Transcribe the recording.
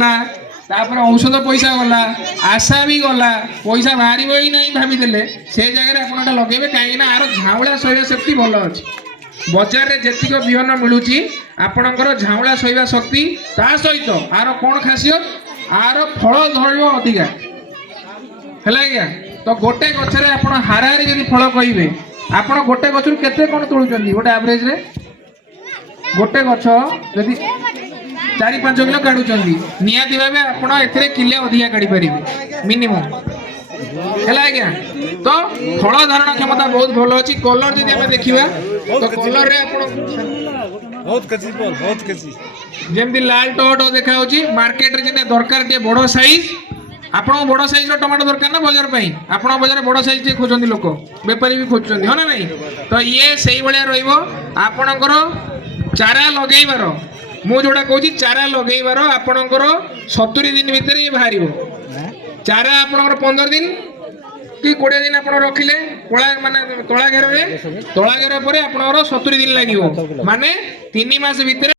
गला औषध पैसा गला आशा भी गला पैसा बाहर ही नहीं भाई से जगह आप लगे कहीं आर झाउला शैव शक्ति भल अच्छी बजार में जेतिक बिहन मिलूँ आपणकर झाउला शैव शक्ति ता सहित आर कौन खासियत आर फल धर अधिका है तो गोटे गचर आप हाराहारी जब फल कहे आप गोटे गचर केते कौन तोलुं गोटे एवरेज रे गोटे गछ जदि 4-5 किलो काढ़ुं निहाती भाव आप किले अधिका काढ़ी पारे मिनिमम है आज्ञा तो फल धारण क्षमता बहुत भल अच्छी कलर जब आम देखा तो कलर जमी लाल टमाटो देखा मार्केट रे दरकार टे बड़ साइज आपन बड़ साइज टमाटो दरकार ना बजार पे आप बजार बड़ साइज खोजती लोक बेपारी भी खोजुंट हाँ ना नहीं तो ये से भाया रपणकर चारा लगेबार मु जोड़ा कहूँ चारा लगेबार आपणकर 70 दिन भितर ये बाहर चारा आपणकर 15 दिन कि 20 दिन आप रखिले कला माने तला घेर पर आपणकर 70 दिन लगे माने 3 मास भितर